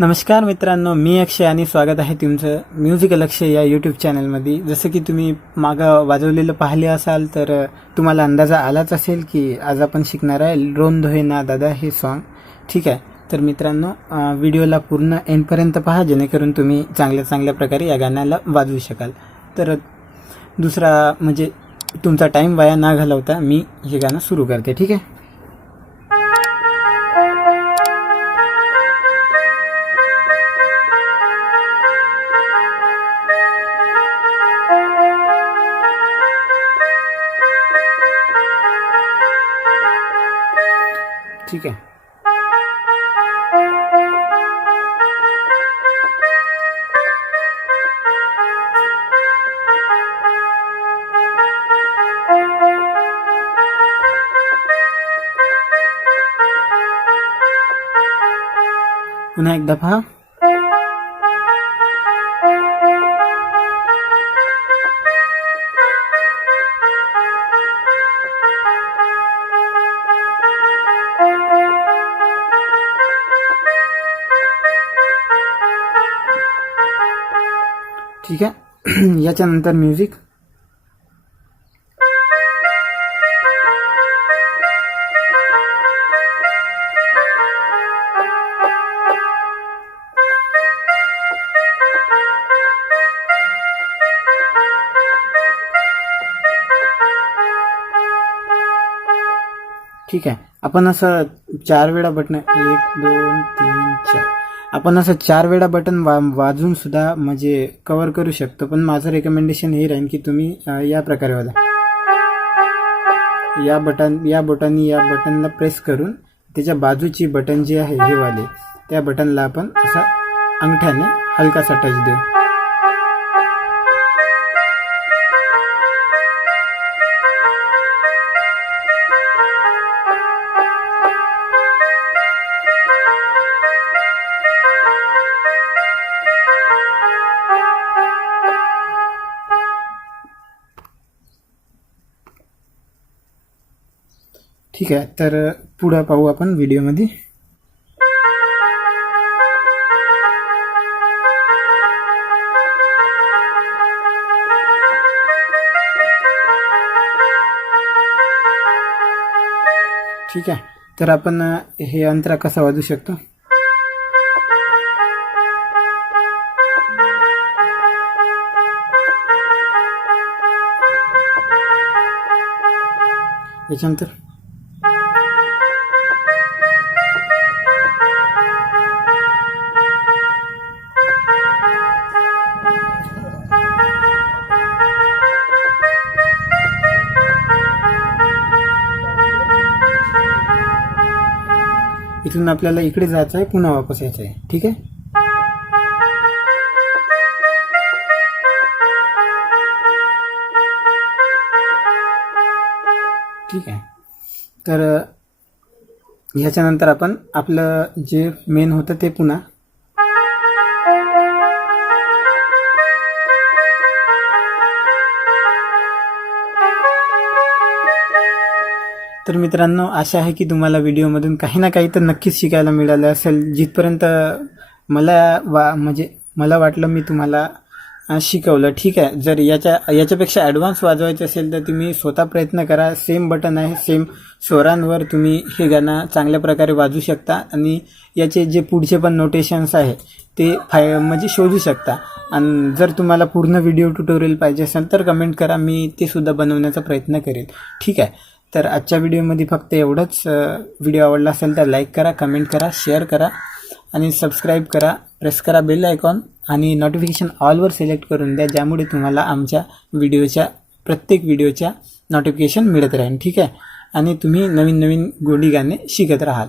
नमस्कार मित्रांनो, मी अक्षय आणि स्वागत आहे तुमचं म्युझिकल अक्षय या यूट्यूब चॅनलमध्ये. जसं की तुम्ही मागं वाजवलेलं पाहिले असाल तर तुम्हाला अंदाजा आलाच असेल की आज आपण शिकणार आहे दोहे ना दादा हे सॉन्ग. ठीक आहे, तर मित्रांनो व्हिडिओला पूर्ण एंडपर्यंत पहा, जेणेकरून तुम्ही चांगल्या प्रकारे या गाण्याला वाजवू शकाल. तर दुसरा म्हणजे तुमचा टाईम वाया न घालवता मी हे गाणं सुरू करते. ठीक आहे. ठीक आहे. पुन्हा एकदा पहा. ठीक आहे. याच्यानंतर म्युझिक. ठीक आहे. आपण असं 4 वेळा बटन 1 2 3 4 आपण असं 4 वेळा बटन वाजवून सुद्धा म्हणजे कव्हर करू शकतो. पण माझं रेकमेंडेशन हे राहील की तुम्ही या प्रकारे वाजा. या बटनला प्रेस करून त्याच्या बाजूची बटन जे आहे हे वाले, त्या बटनला आपण असं अंगठ्याने हलकासा टच देऊ. ठीक आहे. तर पुढं पाहू आपण व्हिडिओमध्ये. ठीक आहे. तर आपण हे अंतरा कसा वाजवू शकतो. याच्यानंतर इथून आपल्याला इकडे जायचं आहे, पुन्हा वापस यायचं आहे. ठीक आहे. ठीक आहे. तर ह्याच्यानंतर आपण आपलं जे मेन होतं ते पुन्हा. तर मित्रांनो, आशा आहे की तुम्हाला व्हिडिओमधून काही ना काही तर नक्कीच शिकायला मिळालं असेल. जिथपर्यंत मला वाटलं मी तुम्हाला शिकवलं. ठीक आहे. जर याच्यापेक्षा ॲडव्हान्स वाजवायचं असेल तर तुम्ही स्वतः प्रयत्न करा. सेम बटन आहे, सेम स्वरांवर तुम्ही हे गाणं चांगल्या प्रकारे वाजवू शकता आणि याचे जे पुढचे पण नोटेशन्स आहे ते म्हणजे शोधू शकता. आणि जर तुम्हाला पूर्ण व्हिडिओ ट्युटोरियल पाहिजे असेल तर कमेंट करा, मी ते सुद्धा बनवण्याचा प्रयत्न करेन. ठीक आहे. तर आजच्या व्हिडिओमध्ये फक्त एवढंच. व्हिडिओ आवडला असेल तर लाईक करा, कमेंट करा, शेअर करा आणि सबस्क्राईब करा. प्रेस करा बेल आयकॉन आणि नोटिफिकेशन ऑलवर सिलेक्ट करून द्या, ज्यामुळे तुम्हाला आमच्या प्रत्येक व्हिडिओच्या नोटिफिकेशन मिळत राहील. ठीक आहे. आणि तुम्ही नवीन गोंडी गाणे शिकत राहाल.